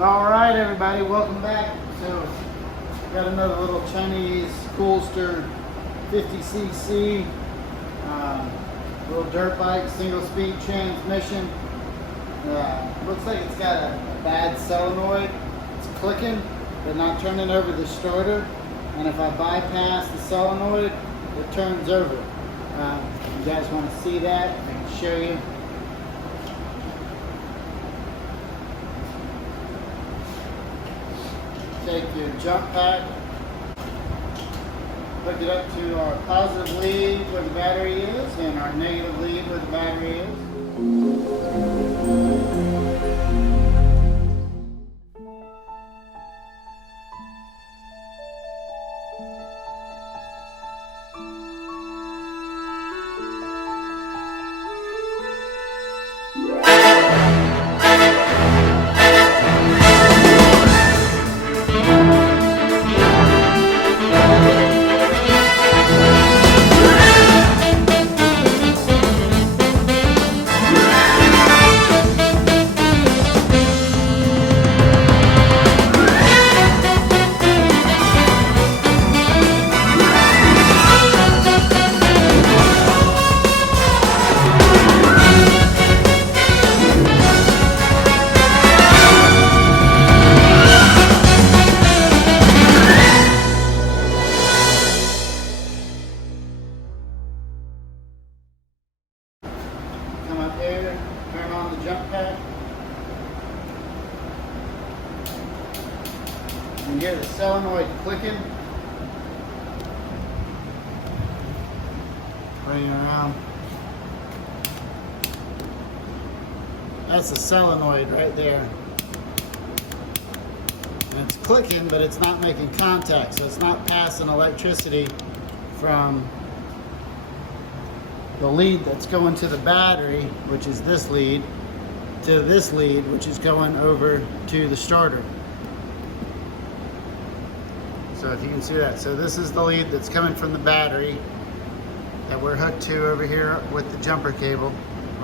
Alright everybody, welcome back. So, got another little Chinese Coolster 50cc little dirt bike, single speed transmission. Looks like it's got a bad solenoid. It's clicking but not turning over the starter, and if I bypass the solenoid it turns over. You guys want to see that? I can show you. Take your jump pack, hook it up to our positive lead where the battery is and our negative lead where the battery is. Come up here, turn on the jump pack. You can hear the solenoid clicking. Bring it around. That's the solenoid right there. And it's clicking, but it's not making contact, so it's not passing electricity from the lead that's going to the battery, which is this lead, to this lead, which is going over to the starter. So if you can see that. So this is the lead that's coming from the battery that we're hooked to over here with the jumper cable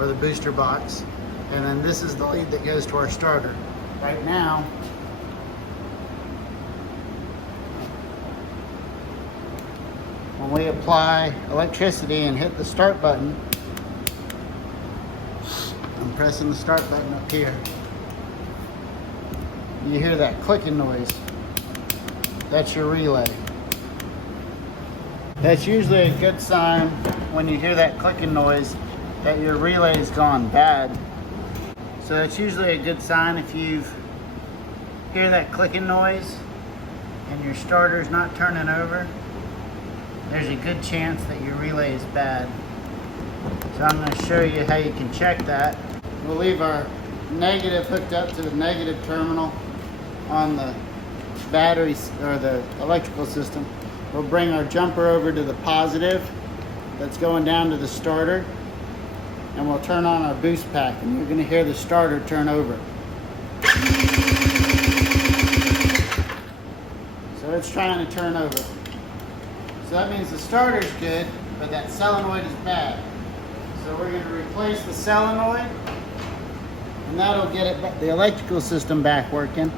or the booster box. And then this is the lead that goes to our starter. Right now, when we apply electricity and hit the start button, I'm pressing the start button up here. You hear that clicking noise. That's your relay. That's usually a good sign when you hear that clicking noise that your relay's gone bad. So that's usually a good sign if you hear that clicking noise and your starter's not turning over. There's a good chance that your relay is bad. So I'm going to show you how you can check that. We'll leave our negative hooked up to the negative terminal on the battery or the electrical system. We'll bring our jumper over to the positive that's going down to the starter, and we'll turn on our boost pack, and you're going to hear the starter turn over. So it's trying to turn over. So that means the starter's good, but that solenoid is bad. So we're going to replace the solenoid, and that'll get it, the electrical system back working.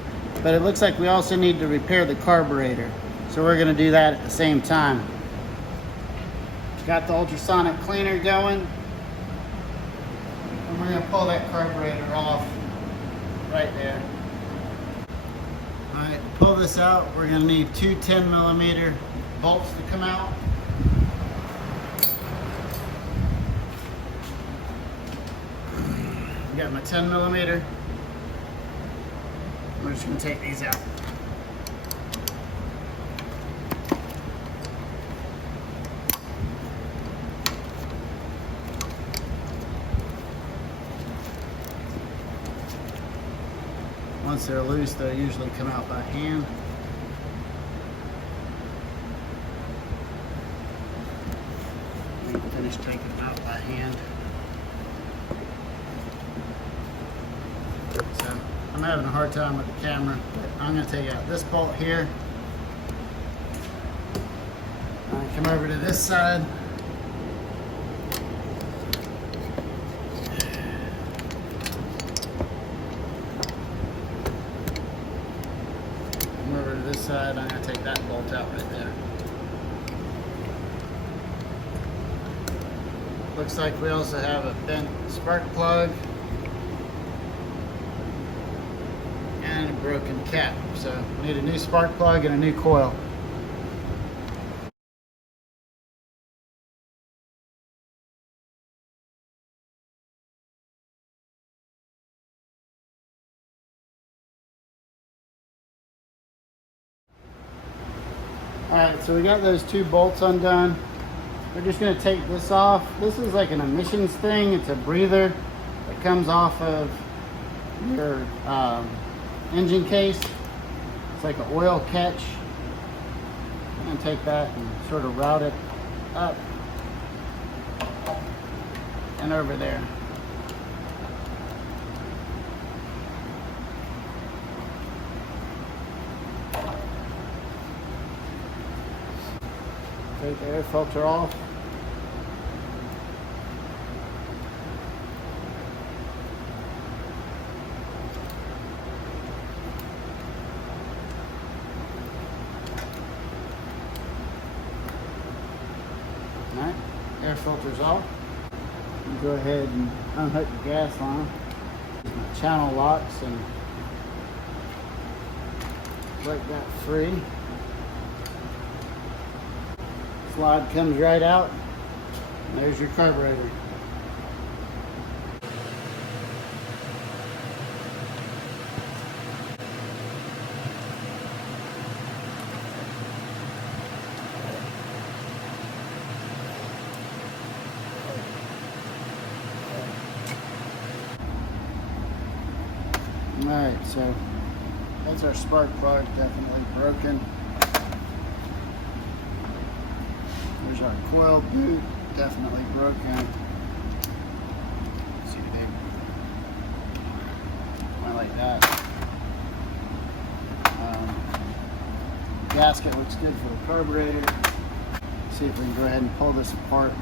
But it looks like we also need to repair the carburetor. So we're going to do that at the same time. Got the ultrasonic cleaner going, and we're going to pull that carburetor off right there. All right, pull this out. We're going to need two 10mm bolts to come out. Got my 10mm. We're just going to take these out. Once they're loose, they'll usually come out by hand. Finish taking it out by hand. So I'm having a hard time with the camera, but I'm going to take out this bolt here. I come over to this side. this side, I'm going to take that bolt out right there. Looks like we also have a bent spark plug and a broken cap. So we need a new spark plug and a new coil. Alright, so we got those two bolts undone. We're just going to take this off. This is like an emissions thing. It's a breather that comes off of your engine case. It's like an oil catch. I'm going to take that and sort of route it up and over there. Take the air filter off. Alright, air filter's off. You go ahead and unhook the gas line. My channel locks and break that free. Slide comes right out. And there's your carburetor. Alright, so that's our spark plug, definitely broken. There's our coil boot, definitely broken. Let's see if they like that. Gasket looks good for the carburetor. Let's see if we can go ahead and pull this apart.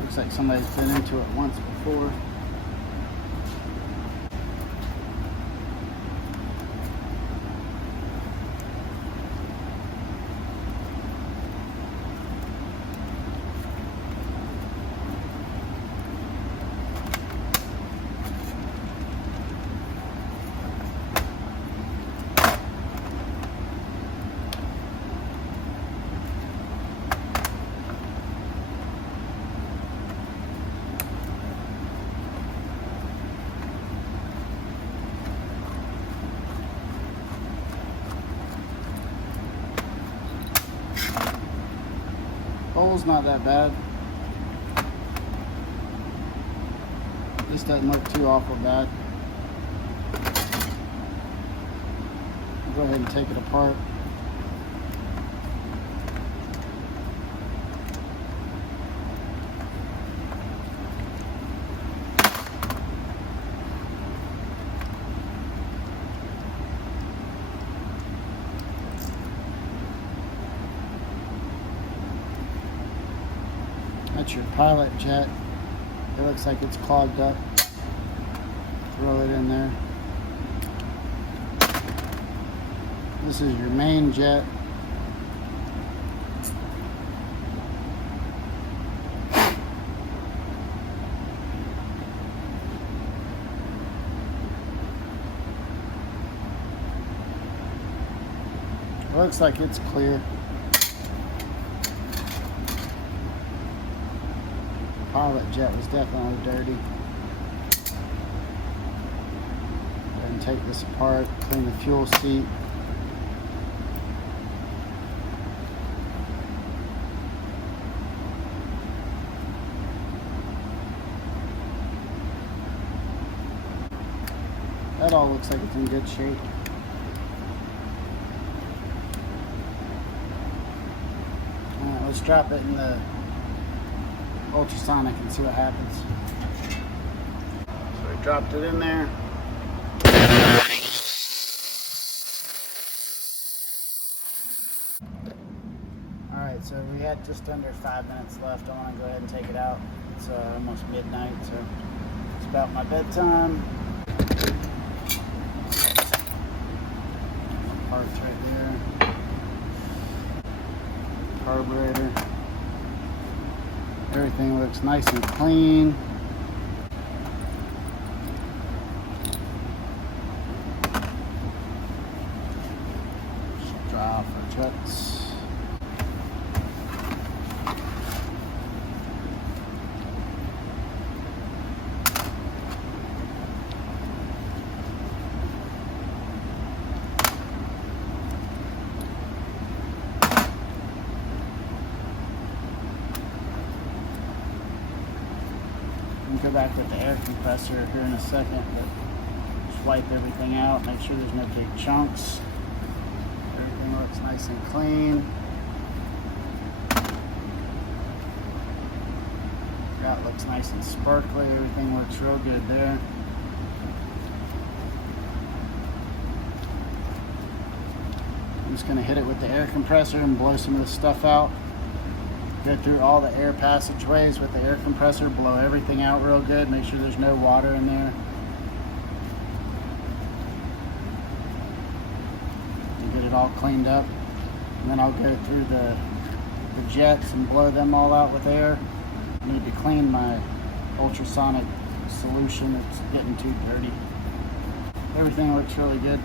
Looks like somebody's been into it once before. Hole's not that bad. This doesn't look too awful bad. I'll go ahead and take it apart. That's your pilot jet. It looks like it's clogged up. Throw it in there. This is your main jet. It looks like it's clear. Pilot jet was definitely dirty. Go ahead and take this apart, clean the fuel seat. That all looks like it's in good shape. Alright, let's drop it in the Ultrasonic and see what happens. So we dropped it in there. Alright, so we had just under 5 minutes left. I want to go ahead and take it out. It's almost midnight, so it's about my bedtime. parts right here. Carburetor. Everything looks nice and clean. Just dry off our jets. Go back with the air compressor here in a second, but just wipe everything out, make sure there's no big chunks. Everything looks nice and clean. That looks nice and sparkly. Everything looks real good there. I'm just going to hit it with the air compressor and blow some of the stuff out. Go through all the air passageways with the air compressor, blow everything out real good, make sure there's no water in there. And get it all cleaned up. And then I'll go through the jets and blow them all out with air. I need to clean my ultrasonic solution, it's getting too dirty. Everything looks really good.